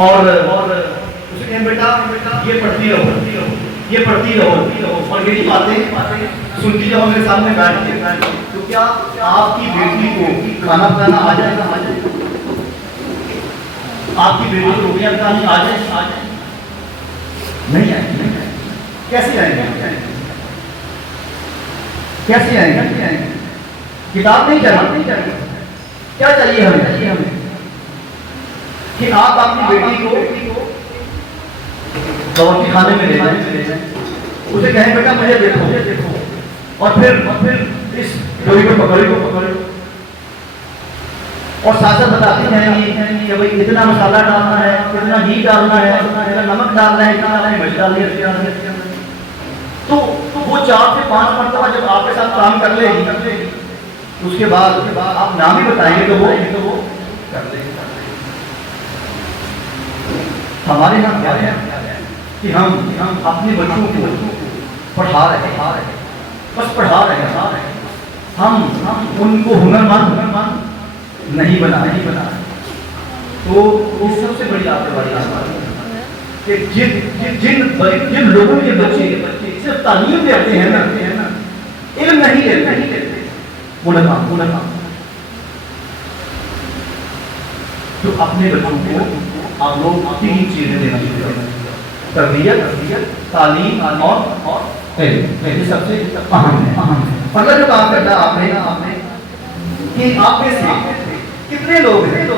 और उसे कहें बेटा ये पढ़ती रहो, ये पढ़ती रहो और मेरी बातें सुनती रहो मेरे सामने बैठ के। तो क्या आपकी बेटी को खाना बनाना आ जाएगा? आपकी बेटी को रोटियां बनानी आ जाए? नहीं आएगी। कैसे आएंगे? कैसे आएंगे? किताब नहीं चाहिए। क्या चाहिए हमें? कि आप अपनी बेटी को रोटी खाने में ले जाएं, उसे कहें बेटा मुझे देखो, और फिर इस डोरी को पकड़ो और साथ बताती हैं कि भाई इतना मसाला डालना है, कितना घी डालना है, कितना नमक डालना है, कितना मिर्च डालनी है। तो वो 4 से 5 मरतबा जब आपके साथ काम कर लेगी, उसके बाद आप नाम ही बताएंगे तो वो कर लेगी। हमारे यहाँ क्या है कि हम अपने बच्चों को पढ़ा रहे हैं, बस पढ़ा रहे हैं। हम उनको हुनरमंद नहीं बना रहे। तो इस सबसे बड़ी लापरवाही है कि जिन लोगों के बच्चे सिर्फ तालीम देते हैं ना, इल्म नहीं लेते, वो नकाम। तो अपने बच्चों को आप लोग 3 चीजें देना शुरू करें: तरबियत, तालीम और ये सबसे अहम है। पहला जो काम करना आपने कि आप में से कितने लोग हैं जो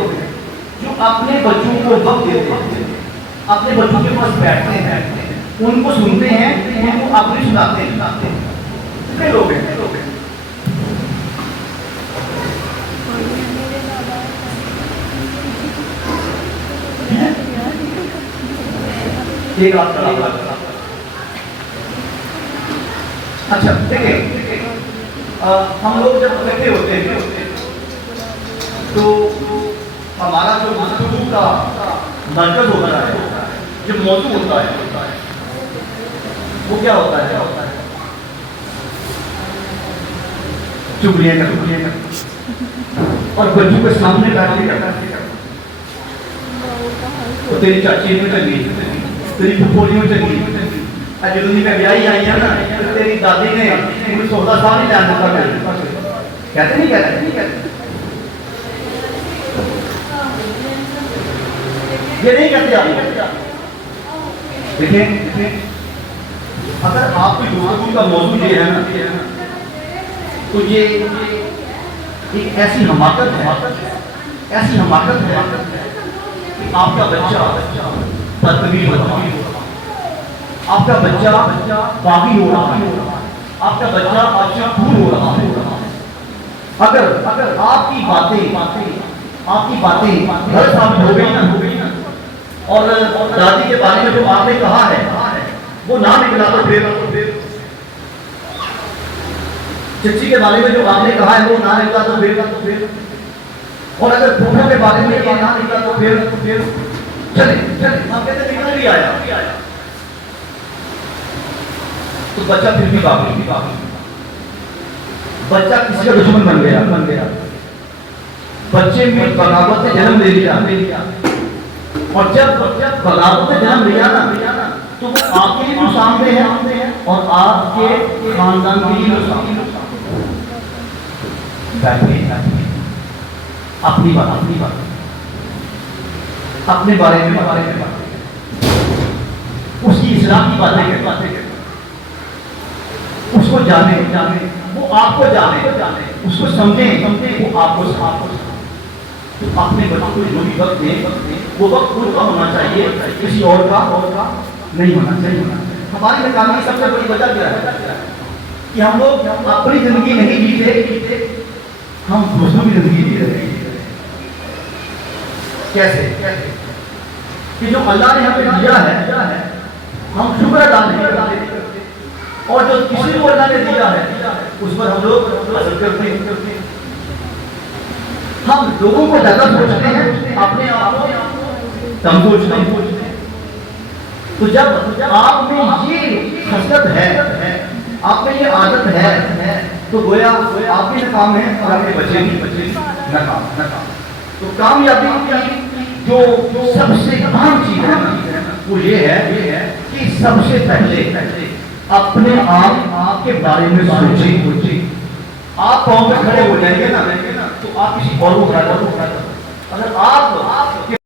अपने बच्चों को वक्त देते हैं, अपने बच्चों के पास बैठते हैं, उनको सुनते हैं, उनको अपनी सुनाते हैं? कितने लोग हैं? एक अच्छा देखिए, हम लोग जब इकट्ठे होते हैं तो हमारा जो गुफ्तगू का मरकज होता है, जो मौजूद होता है, वो क्या होता है? चुगलियां कर और बच्चों के सामने बैठ के तो तेरी चाची में चली, तेरी फुफोली में चली, जो दुनिया में ब्याही आई है ना, तो तेरी दादी ने 14 साल ही जान देता। कहते नहीं। ये नहीं कहते आप। देखिए, अगर आपकी गुफ्तगू का मौजूद ये है ना, तो ये एक ऐसी हमाकत है कि आपका बच्चा बदतमीज हो रहा है, आपका बच्चा बागी हो रहा है, आपका बच्चा आपसे दूर हो रहा है। अगर आपकी बातें गलत साबित हो गई ना, और दादी के बारे में जो आपने कहा है वो ना निकला तो फिर चच्ची के बारे में जो आपने कहा है वो ना निकला तो फिर और अगर फूफा के बारे में ये ना निकला तो फिर चले हम कहते निकल भी आया तो बच्चा फिर भी बागी, बच्चा किसी का दुश्मन बन गया। बच्चे में बगावत ने जन्म ले लिया, और जब बगावत ने जन्म लिया ना, तो वो आपके लिए नुकसान है और आपके खानदान के लिए नुकसान। अपनी बात अपने बारे में उसकी इस्लाह की बातें उसको जाने, वो आपको जाने, उसको समझे, वो आपको। तो अपने बच्चों को जो भी वक्त दें, वो वक्त उनका होना चाहिए, किसी और का नहीं होना चाहिए। हमारी नाकामी की सबसे बड़ी वजह क्या है कि हम लोग अपनी जिंदगी नहीं जीते, हम दूसरों की जिंदगी जी रहे हैं। कैसे? कि जो अल्लाह ने हमें दिया है हम शुक्र अदा नहीं करते, और जो किसी को अल्लाह ने दिया है उस पर हम लोग असर करते हैं। हम लोगों को ज्यादा सोचते हैं, अपने आप को कम सोचते हैं। तो जब आप में ये खसलत है, आप में ये आदत है, तो गोया आप भी नाकाम है और आपके बच्चे भी नाकाम। तो कामयाबी जो सबसे अहम चीज है वो ये है कि सबसे पहले अपने आप के बारे में सोचिए। आप पाँव में खड़े हो जाएंगे ना तो आप किसी और को खड़ा करो। अगर आप